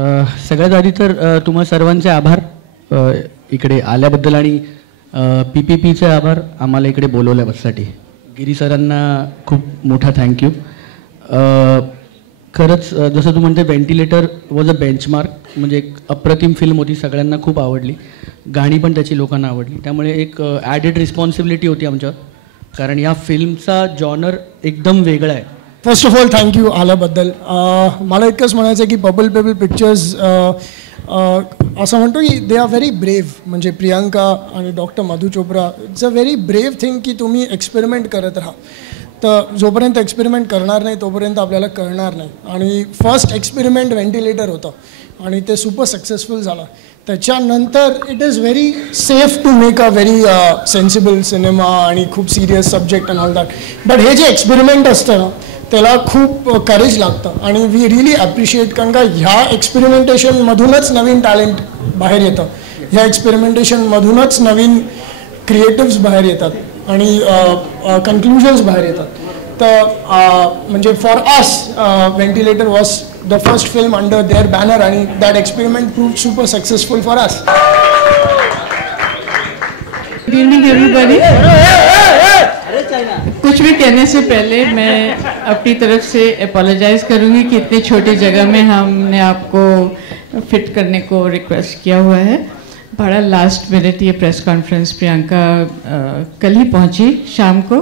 सगळ्यात आधी तर तुम्हा सर्वांचे आभार इकडे आल्याबद्दल आणि PPPचे आभार आम्हाला इकडे बोलवल्यासाठी. गिरी सरांना खूप मोठा थँक्यू. खरंच जसं तू म्हणते व्हेंटिलेटर वॉज अ बेंचमार्क, म्हणजे एक अप्रतिम फिल्म होती, सगळ्यांना खूप आवडली, गाणी पण त्याची लोकांना आवडली, त्यामुळे एक ॲडेड रिस्पॉन्सिबिलिटी होती आमच्यावर, कारण या फिल्मचा जॉनर एकदम वेगळा आहे. फर्स्ट ऑफ ऑल थँक्यू आल्याबद्दल. मला इतकंच म्हणायचं आहे की पर्पल पेबल पिक्चर्स असं म्हणतो की दे आर व्हेरी ब्रेव्ह, म्हणजे प्रियांका आणि doctor Madhu Chopra, it's a very brave thing की तुम्ही एक्सपेरिमेंट करत राहा. तर जोपर्यंत एक्सपेरिमेंट करणार नाही तोपर्यंत आपल्याला कळणार नाही. आणि फर्स्ट एक्सपेरिमेंट व्हेंटिलेटर होतं आणि ते सुपर सक्सेसफुल झालं. त्याच्यानंतर it is very safe to make a very sensible cinema आणि खूप serious subject and all that. But हे जे एक्सपेरिमेंट असतं ना त्याला खूप करेज लागतं आणि वी रिअली ॲप्रिशिएट, कारण का ह्या एक्सपेरिमेंटेशनमधूनच नवीन टॅलेंट बाहेर येतं, ह्या एक्सपेरिमेंटेशनमधूनच नवीन क्रिएटिव्स बाहेर येतात आणि कन्क्लुजन्स बाहेर येतात. तर म्हणजे for us ventilator was the first film under their banner आणि that experiment proved super successful for us. Good evening everybody. कुछ भी कहने से पहले मैं अपनी तरफ से अपोलोजाइज करूंगी कि इतनी छोटी जगह में हमने आपको फिट करने को रिक्वेस्ट किया हुआ है. बड़ा लास्ट मिनट ये प्रेस कॉन्फ्रेंस प्रियंका कल ही पहुंची शाम को,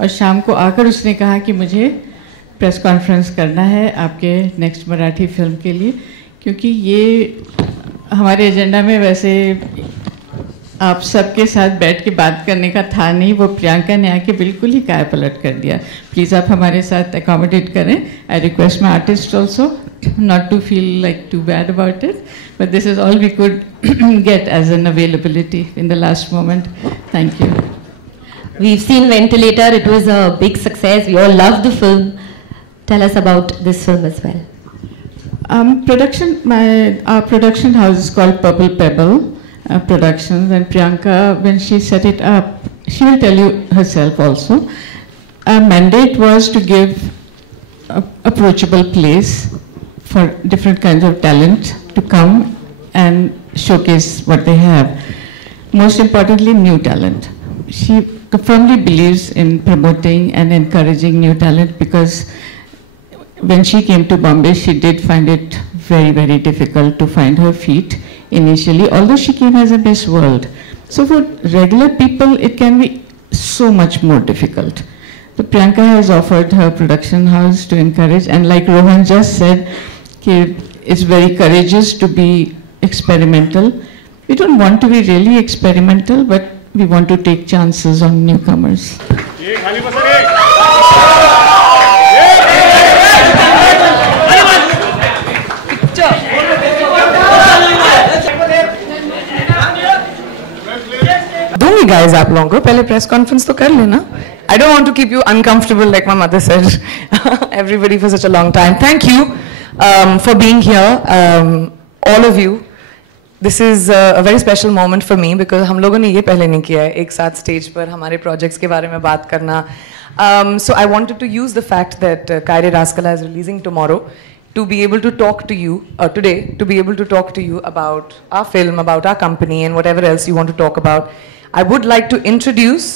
और शाम को आकर उसने कहा कि मुझे प्रेस कॉन्फ्रेंस करना है आपके नेक्स्ट मराठी फिल्म के लिए, क्योंकि ये हमारे एजेंडा में वैसे आप सबके साथ बैठ के बात करने का था नहीं. वो प्रियंका ने आके बिल्कुल ही काय पलट कर दिया. प्लीज़ आप हमारे साथ अकोमोडेट करें. I request my artist also not to feel like too bad about it, but this is all we could get as an availability in the last moment. Thank you. We've seen Ventilator. It was a big success. We all loved the film. Tell us about this film as well. Our production house is called Purple Pebble Productions, and Priyanka, when she set it up, she will tell you herself also. Our mandate was to give an approachable place for different kinds of talent to come and showcase what they have. Most importantly, new talent. She firmly believes in promoting and encouraging new talent, because when she came to Bombay, she did find it very, very difficult to find her feet initially, although she came as a Miss World. So for regular people, it can be so much more difficult. So Priyanka has offered her production house to encourage, and like Rohan just said, it's very courageous to be experimental. We don't want to be really experimental, but we want to take chances on newcomers. दूंगी guys आप लोगों को, पहले press conference तो कर लेना. I don't want to keep you uncomfortable like my mother said. Everybody for such a long time. Thank you for being here, all of you. This is a very special moment for me because हम लोगों ने ये पहले नहीं किया है, एक साथ स्टेज पर हमारे प्रोजेक्ट्स के बारे में बात करना. So I wanted to use the fact that Kaire Raskala is releasing tomorrow to be able to talk to you today, to be able to talk to you about our film, about our company, and whatever else you want to talk about. I would like to introduce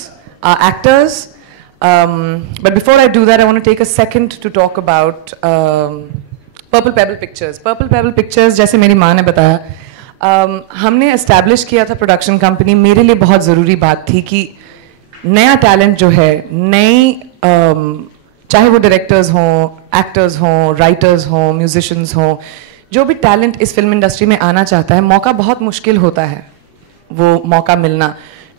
our actors, but before I do that, I want to take a second to talk about Purple Pebble Pictures. Purple Pebble Pictures, जैसे मेरी माँ ने बताया, हमने establish किया था production company. मेरे लिए बहुत ज़रूरी बात थी कि नया टैलेंट जो है, नई चाहे वो डायरेक्टर्स हों, एक्टर्स हों, राइटर्स हों, म्यूजिशियंस हों, जो भी टैलेंट इस फिल्म इंडस्ट्री में आना चाहता है, मौका बहुत मुश्किल होता है वो मौका मिलना,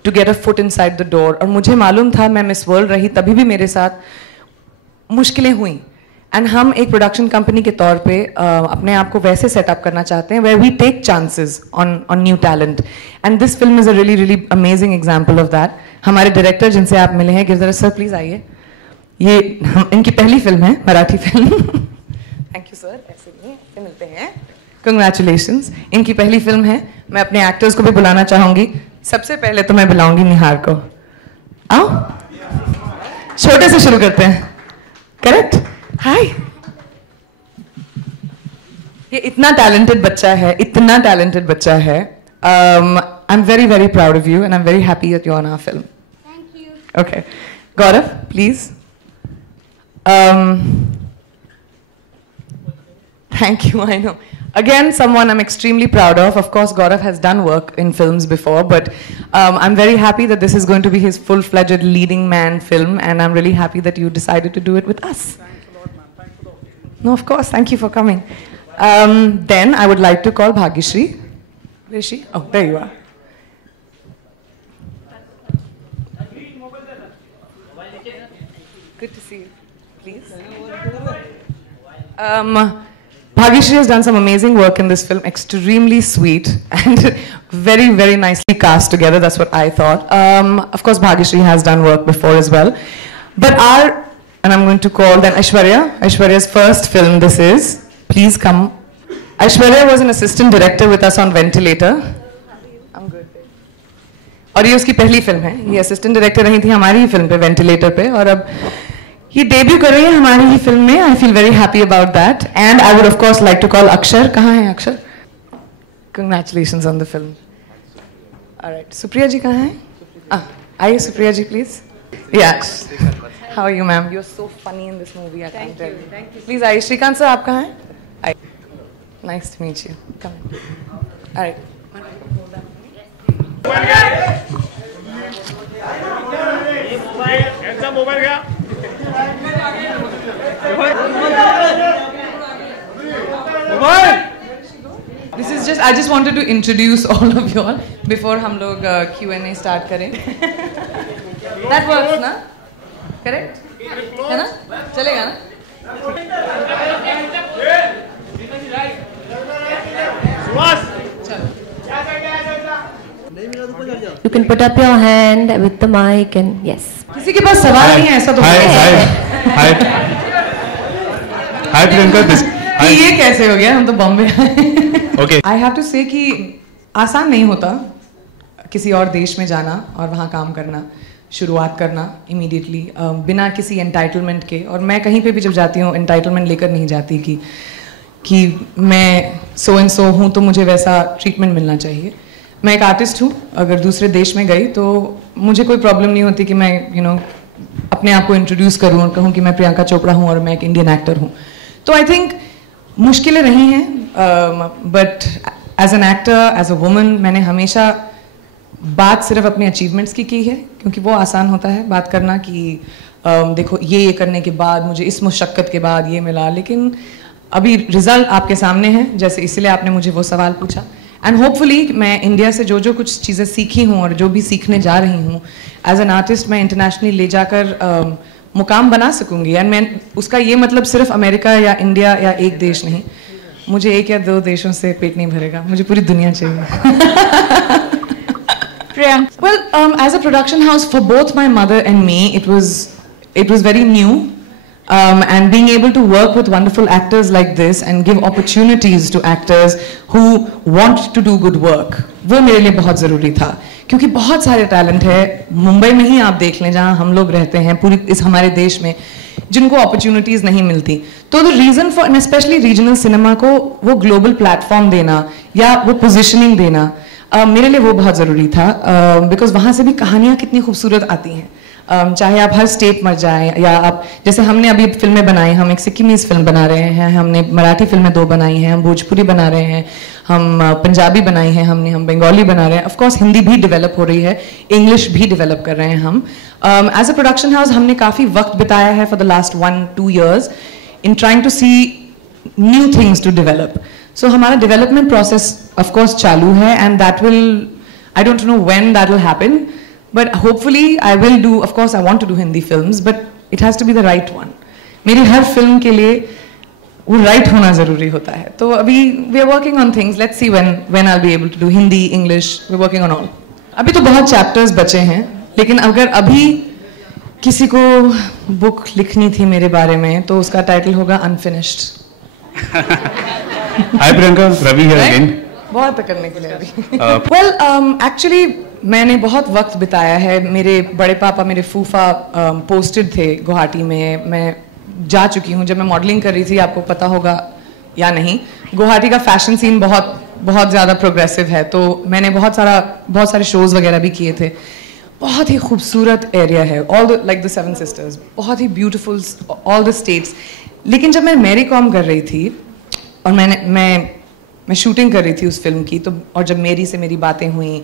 to get a foot inside the door. और मुझे मालूम था, मैं मिस वर्ल्ड रही तभी भी मेरे साथ मुश्किलें हुई. एंड हम एक प्रोडक्शन कंपनी के तौर पे अपने आप को वैसे सेटअप करना चाहते हैं, where we take chances on new talent. And this film is a really really amazing example of that. हमारे डायरेक्टर जिनसे आप मिले हैं, गिरधर सर प्लीज़ आइए. ये इनकी पहली फिल्म है, Marathi film. Thank you sir, ऐसे मिलते हैं. कंग्रेचुलेशंस. इनकी पहली फिल्म है. मैं अपने एक्टर्स को भी बुलाना चाहूँगी. सबसे पहले तो मैं बुलाऊंगी निहार को. आओ, छोटे से शुरू करते हैं. करेक्ट. हाय. ये इतना talented बच्चा है, इतना talented बच्चा है. I'm very, very proud of you and I'm very happy that you're on our film. Thank you. Okay. Gaurav, please. Thank you, I know. Again, someone I'm extremely proud of. Of course, Gaurav has done work in films before, but I'm very happy that this is going to be his full-fledged leading man film, and I'm really happy that you decided to do it with us. Thanks a lot, ma'am. Thanks for the opportunity. No, of course. Thank you for coming. Then I would like to call Bhagyashree. Where is she? Oh, there you are. Good to see you. Please. Bhagyashree has done some amazing work in this film, extremely sweet and very, very nicely cast together. That's what I thought. Of course, Bhagyashree has done work before as well. But and I'm going to call then Aishwarya's first film this is. Please come. Aishwarya was an assistant director with us on Ventilator. I'm good. और ये उसकी पहली film है. ये assistant director रही थी हमारी ही फिल्म पे, Ventilator पे, और अब ये डेब्यू कर रही है हमारी ही फिल्म में. I feel very happy about that and I would of course like to call Akshar. कहाँ है Akshar? Congratulations on the film. Alright, Supriya ji कहाँ हैं? आइए Supriya ji please. Yes, how are you ma'am? You are so funny in this movie. I can tell you. Please आइए. Shrikant sir आप कहाँ हैं? Nice to meet you. Come. Alright. Mobile गया. This is just, I just wanted to introduce all of you all before हम लोग Q&A start करें. That works ना? Correct? है ना? चलेगा ना? You can put up your hand with the mic and yes. किसी के पास सवाल नहीं है ऐसा तो? Hi Priyanka, ये कैसे हो गया? हम तो बॉम्बे आए. Okay. I have to say कि आसान नहीं होता किसी और देश में जाना और वहाँ काम करना, शुरुआत करना immediately बिना किसी entitlement के. और मैं कहीं पे भी जब जाती हूँ entitlement लेकर नहीं जाती कि मैं so and so हूँ तो मुझे वैसा treatment मिलना चाहिए. मैं एक आर्टिस्ट हूँ. अगर दूसरे देश में गई तो मुझे कोई प्रॉब्लम नहीं होती कि मैं अपने आप को इंट्रोड्यूस करूँ और कहूँ कि मैं प्रियंका चोपड़ा हूँ और मैं एक इंडियन एक्टर हूँ. तो आई थिंक मुश्किलें रही हैं, but as an actor, as a woman, मैंने हमेशा बात सिर्फ अपने अचीवमेंट्स की है, क्योंकि वो आसान होता है बात करना कि देखो ये करने के बाद मुझे इस मुशक्क़त के बाद ये मिला. लेकिन अभी रिजल्ट आपके सामने है, जैसे इसलिए आपने मुझे वो सवाल पूछा. एंड होपफुली मैं इंडिया से जो कुछ चीज़ें सीखी हूँ और जो भी सीखने जा रही हूँ एज एन आर्टिस्ट, मैं इंटरनेशनली ले जाकर मुकाम बना सकूँगी. एंड मैं उसका ये मतलब सिर्फ अमेरिका या इंडिया या एक देश नहीं. मुझे एक या दो देशों से पेट नहीं भरेगा, मुझे पूरी दुनिया चाहिए. Well, as a production house for both my mother and me, it was very new. And being able to work with wonderful actors like this and give opportunities to actors who want to do good work, वो मेरे लिए बहुत ज़रूरी था. क्योंकि बहुत सारे talent है मुंबई में ही, आप देख लें जहाँ हम लोग रहते हैं, पूरी इस हमारे देश में, जिनको अपॉर्चुनिटीज़ नहीं मिलती. तो the reason for and specially regional cinema को वो ग्लोबल प्लेटफॉर्म देना या वो पोजिशनिंग देना मेरे लिए वो बहुत ज़रूरी था. बिकॉज वहाँ से भी कहानियाँ कितनी खूबसूरत आती हैं. चाहे आप हर स्टेट में जाएं या आप, जैसे हमने अभी फिल्में बनाई, हम एक सिक्किमीज़ फिल्म बना रहे हैं, हमने मराठी फिल्में 2 बनाई हैं, हम भोजपुरी बना रहे हैं, हम पंजाबी बनाई हैं, हम बंगाली बना रहे हैं. ऑफ कोर्स हिंदी भी डेवलप हो रही है, इंग्लिश भी डेवलप कर रहे हैं हम. एज अ प्रोडक्शन हाउस हमने काफ़ी वक्त बिताया है for the last 1-2 years in trying to see new things to develop. So हमारा डेवलपमेंट प्रोसेस ऑफ कोर्स चालू है and that will, I don't know when that will happen. But hopefully I will do, of course I want to do Hindi films, but it has to be the right one. मेरी हर film के लिए वो right होना ज़रूरी होता है. तो अभी we are working on things. Let's see when I'll be able to do Hindi, English. We're working on all. अभी तो बहुत chapters बचे हैं, लेकिन अगर अभी किसी को book लिखनी थी मेरे बारे में तो उसका title होगा Unfinished. Hi Priyanka, Ravi here again. बहुत करने के लिए अभी. Well, actually मैंने बहुत वक्त बिताया है. मेरे बड़े पापा, मेरे फूफा पोस्टेड थे गुवाहाटी में. मैं जा चुकी हूँ. जब मैं मॉडलिंग कर रही थी, आपको पता होगा या नहीं. गुवाहाटी का फैशन सीन बहुत ज़्यादा प्रोग्रेसिव है, तो मैंने बहुत सारे शोज़ वगैरह भी किए थे. बहुत ही खूबसूरत एरिया है, all the like the seven sisters, बहुत ही ब्यूटीफुल, ऑल द स्टेट्स. लेकिन जब मैं मैरी कॉम कर रही थी और मैं शूटिंग कर रही थी उस फिल्म की, तो और जब मेरी से मेरी बातें हुई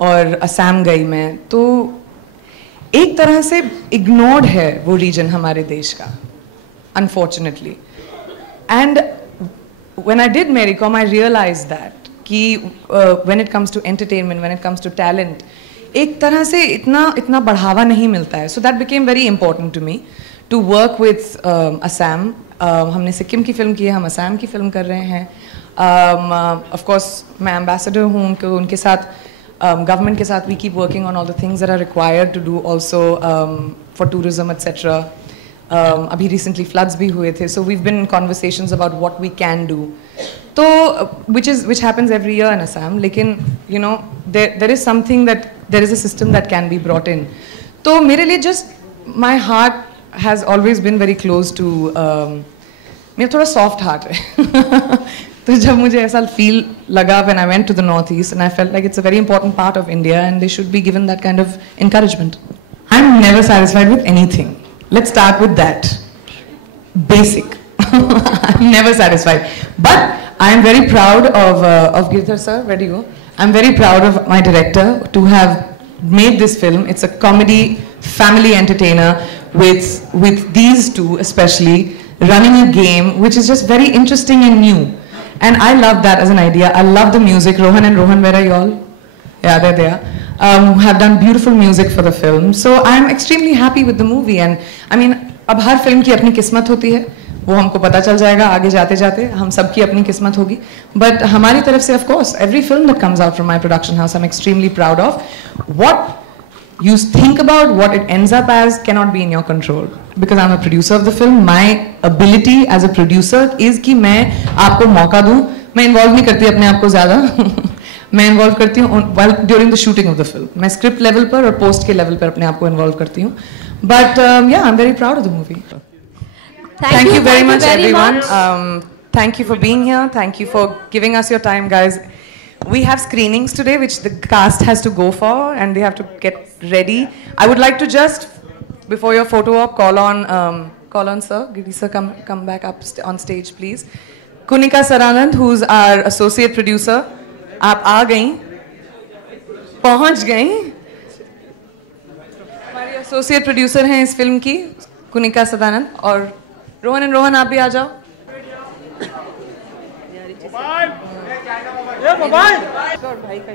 और असम गई मैं, तो एक तरह से इग्नोर्ड है वो रीजन हमारे देश का, unfortunately. And when I did Marycom, I realized that कि when it comes to entertainment, when it comes to talent, एक तरह से इतना बढ़ावा नहीं मिलता है. So that became very important to me to work with Assam. हमने सिक्किम की फिल्म की है, हम असम की फिल्म कर रहे हैं. Of course मैं एम्बेसडर हूँ उनके साथ, गवर्नमेंट के साथ we keep working on all the things that are required to do also for tourism etc. अभी recently floods भी हुए थे, so we've been in conversations about what we can do. तो which happens every year in Assam. लेकिन you know there is something that there is a system that can be brought in. तो मेरे लिए just my heart has always been very close to मेरा थोड़ा soft heart है. तो जब मुझे ऐसा feel लगा when I went to the Northeast, and I felt like it's a very important part of India and they should be given that kind of encouragement. I'm never satisfied with anything. Let's start with that. Basic. I'm never satisfied. But I am very proud of Girdhar sir. Where do you go? I'm very proud of my director to have made this film. It's a comedy, family entertainer with these two especially running a game which is just very interesting and new. And I love that as an idea. I love the music. Rohan and Rohan, where are you all? Yeah, they're there. Have done beautiful music for the film. So I'm extremely happy with the movie. And I mean, अब हर film की अपनी किस्मत होती है, वो हमको पता चल जाएगा आगे जाते जाते, हम सबकी अपनी किस्मत होगी. But हमारी तरफ से, of course, every film that comes out from my production house, I'm extremely proud of. What you think about, what it ends up as, cannot be in your control. Because I'm a producer of the film, my ability as a producer is कि मैं आपको मौका दूँ. मैं involve नहीं करती अपने आप को ज़्यादा. मैं इन्वॉल्व करती हूँ while during the shooting of the film. मैं स्क्रिप्ट लेवल पर और पोस्ट के लेवल पर अपने आप को इन्वॉल्व करती हूँ. But yeah, I'm very proud of the movie. Thank you very much, everyone. Thank you for being here. Thank you for giving us your time, guys. We have screenings today, which the cast has to go for, and they have to get ready. I would like to just, before your photo op, call on sir. Giri sir, come back up on stage, please. Kunika Saranand, who's our associate producer. आप आ गई, पहुंच गई. हमारी associate producer हैं इस film की, कुनिका सदानंद. और Rohan and Rohan, आप भी आ जाओ. भाई का